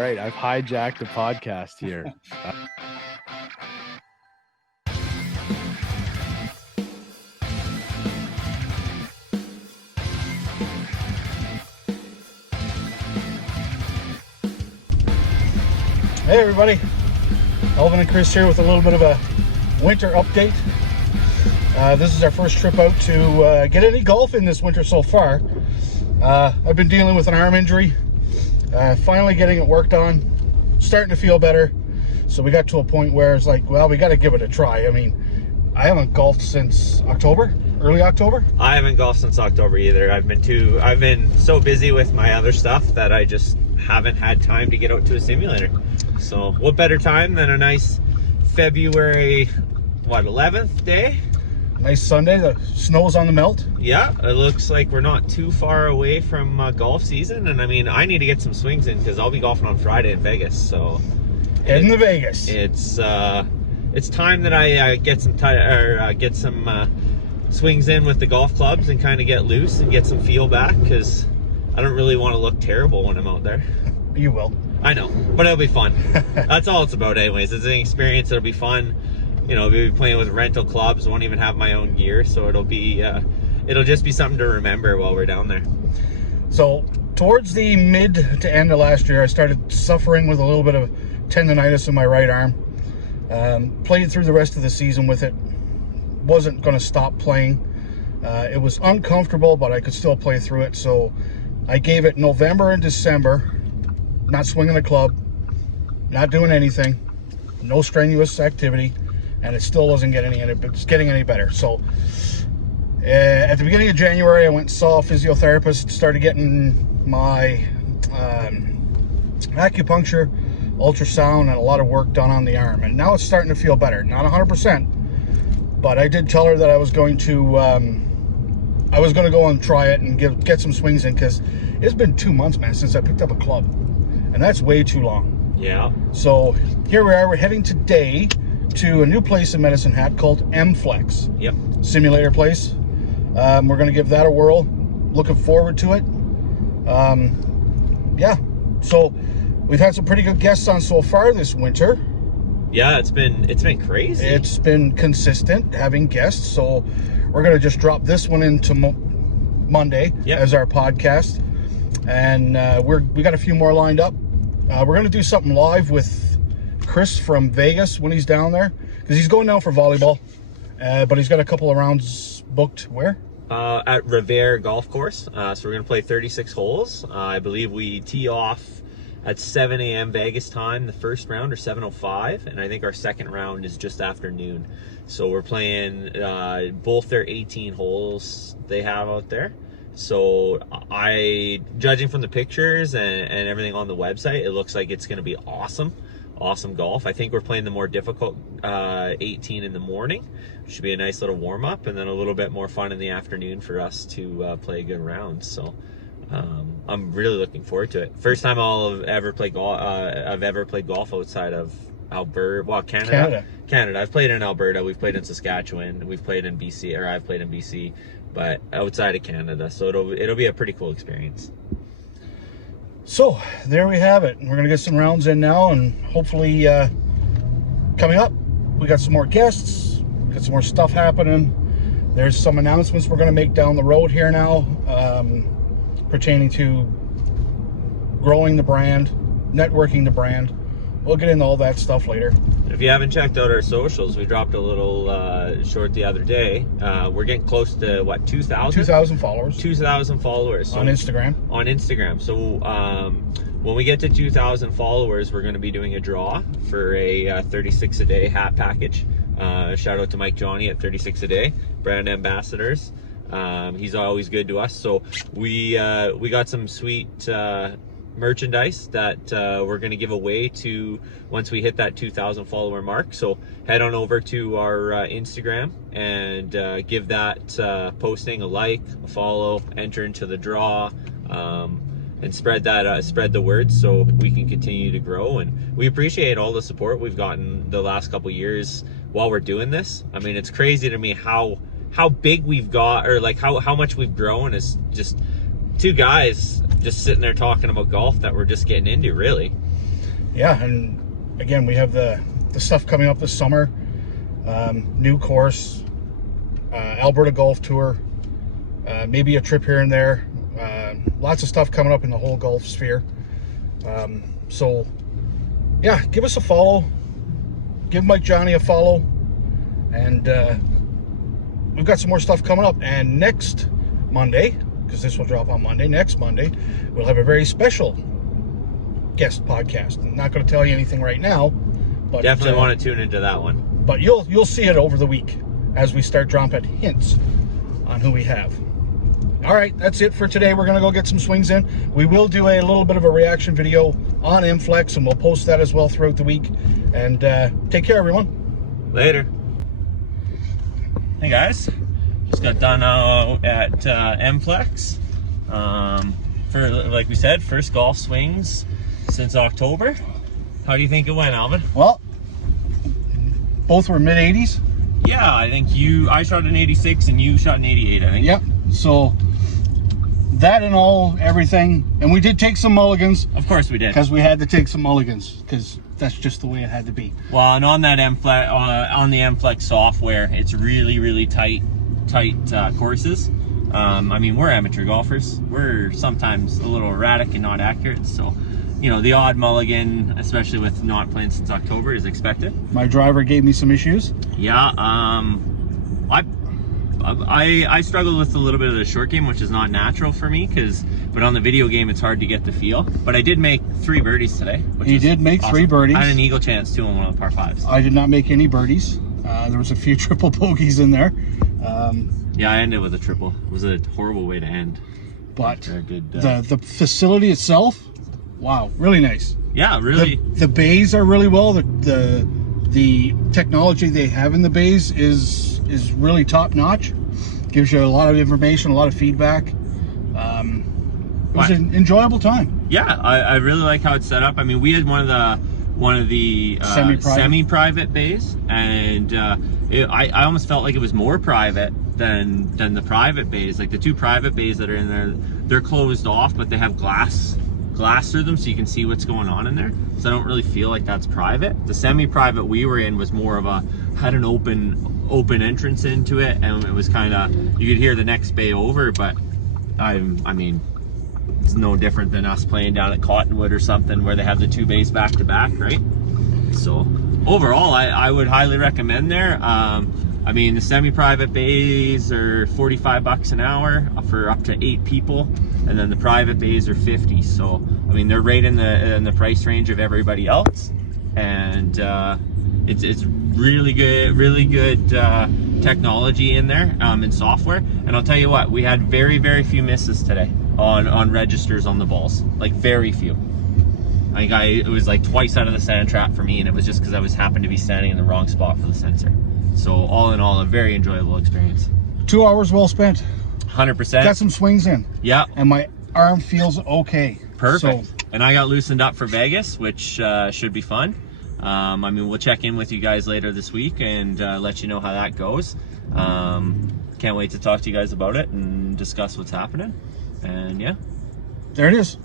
right, I've hijacked the podcast here. Hey everybody, Alvin and Chris here with a little bit of a winter update. This is our first trip out to get any golf in this winter so far. I've been dealing with an arm injury, finally getting it worked on, starting to feel better. So we got to a point where it's like, well, we got to give it a try. I mean, I haven't golfed since October, early October. I haven't golfed since October either. I've been so busy with my other stuff that I just haven't had time to get out to a simulator. So what better time than a nice February 11th day? Nice Sunday, the snow's on the melt. Yeah, it looks like we're not too far away from golf season, and I mean, I need to get some swings in because I'll be golfing on Friday in Vegas. So heading to Vegas. It's time that I get some swings in with the golf clubs and kind of get loose and get some feel back, because I don't really want to look terrible when I'm out there. You will. I know, but it'll be fun. That's all it's about anyways. It's an experience. It'll be fun. You know, we'll be playing with rental clubs. Won't even have my own gear, so it'll just be something to remember while we're down there. So towards the mid to end of last year, I started suffering with a little bit of tendonitis in my right arm. Played through the rest of the season with it. Wasn't going to stop playing. It was uncomfortable, but I could still play through it. So I gave it November and December, not swinging the club, not doing anything, no strenuous activity, and it still wasn't getting any better. So at the beginning of January, I went and saw a physiotherapist, started getting my acupuncture, ultrasound, and a lot of work done on the arm. And now it's starting to feel better. Not 100%, but I did tell her that I was going to go and try it and get some swings in, because it's been 2 months, man, since I picked up a club, and that's way too long. Yeah. So here we are. We're heading today to a new place in Medicine Hat called M-Flex. Yep. Simulator place. We're going to give that a whirl. Looking forward to it. Yeah. So we've had some pretty good guests on so far this winter. Yeah, it's been crazy. It's been consistent having guests. So we're going to just drop this one into Monday as our podcast. And we got a few more lined up. We're going to do something live with Chris from Vegas when he's down there, because he's going down for volleyball, but he's got a couple of rounds booked. Where? At Revere Golf Course. So we're going to play 36 holes. I believe we tee off at 7 a.m. Vegas time, the first round, or 7:05, and I think our second round is just after noon. So we're playing both their 18 holes they have out there. So judging from the pictures and everything on the website, it looks like it's going to be awesome golf. I think we're playing the more difficult 18 in the morning. Should be a nice little warm up, and then a little bit more fun in the afternoon for us to play a good round. So I'm really looking forward to it. First time I've ever played golf outside of Alberta. Well, Canada. I've played in Alberta. We've played in Saskatchewan. We've played in BC, or I've played in BC, but outside of Canada. So it'll be a pretty cool experience. So there we have it. We're gonna get some rounds in now, and hopefully coming up, we got some more guests, got some more stuff happening. There's some announcements we're gonna make down the road here now, pertaining to growing the brand, networking the brand. We'll get into all that stuff later. If you haven't checked out our socials, we dropped a little short the other day. We're getting close to, what, 2,000? 2,000 followers. 2,000 followers. So, on Instagram. On Instagram. So when we get to 2,000 followers, we're going to be doing a draw for a 36 a day hat package. Shout out to Mike Johnny at 36 a day, brand ambassadors. He's always good to us. So we got some sweet merchandise that we're going to give away to once we hit that 2,000 follower mark. So head on over to our Instagram and give that posting a like, a follow, enter into the draw, and spread the word so we can continue to grow. And we appreciate all the support we've gotten the last couple years while we're doing this. I mean, it's crazy to me how big we've got, or like how much we've grown as just two guys just sitting there talking about golf that we're just getting into, really. yeah, and again, we have the stuff coming up this summer. New course, Alberta Golf Tour, maybe a trip here and there. Lots of stuff coming up in the whole golf sphere. So yeah, give us a follow. Give Mike Johnny a follow. And we've got some more stuff coming up. And next Monday, because this will drop on Monday, next Monday, we'll have a very special guest podcast. I'm not going to tell you anything right now, but Definitely want to tune into that one. But you'll see it over the week as we start dropping hints on who we have. All right, that's it for today. We're going to go get some swings in. We will do a little bit of a reaction video on M-Flex, and we'll post that as well throughout the week. And take care, everyone. Later. Hey guys, just got done out at M-Flex. For, like we said, first golf swings since October. How do you think it went, Alvin? Well, both were mid-80s. Yeah, I think I shot an 86 and you shot an 88, I think. Yep, so that and all, everything. And we did take some mulligans. Of course we did. Because we had to take some mulligans, because that's just the way it had to be. Well, and on that M-Flex, on the M-Flex software, it's really tight courses. I mean, we're amateur golfers. We're sometimes a little erratic and not accurate, so the odd mulligan, especially with not playing since October, is expected. My driver gave me some issues. Yeah, I struggled with a little bit of the short game, which is not natural for me, but on the video game it's hard to get the feel. But I did make 3 birdies today. He did make awesome. 3 birdies. I had an eagle chance too on one of the par 5s. I did not make any birdies. There was a few triple bogeys in there. Yeah, I ended with a triple. It was a horrible way to end. But good, the facility itself, wow, really nice. Yeah, really. The bays are really well. The technology they have in the bays is really top notch. Gives you a lot of information, a lot of feedback. It was an enjoyable time. Yeah, I really like how it's set up. I mean, we had one of the semi-private bays, and I almost felt like it was more private than the private bays. Like the 2 private bays that are in there, they're closed off, but they have glass through them so you can see what's going on in there. So I don't really feel like that's private. The semi-private we were in was more of had an open entrance into it, and it was kind of, you could hear the next bay over, but I mean, it's no different than us playing down at Cottonwood or something where they have the 2 bays back to back, right? So overall, I would highly recommend there. I mean, the semi-private bays are $45 an hour for up to 8 people, and then the private bays are $50. So I mean, they're right in the price range of everybody else, and it's really good technology in there, in software. And I'll tell you what, we had very few misses today on registers on the balls, like very few. It was like twice out of the sand trap for me, and it was just because I happened to be standing in the wrong spot for the sensor. So all in all, a very enjoyable experience. 2 hours well spent. 100%. Got some swings in. Yeah. And my arm feels okay. Perfect. So, and I got loosened up for Vegas, which should be fun. I mean, we'll check in with you guys later this week and let you know how that goes. Can't wait to talk to you guys about it and discuss what's happening. And yeah. There it is.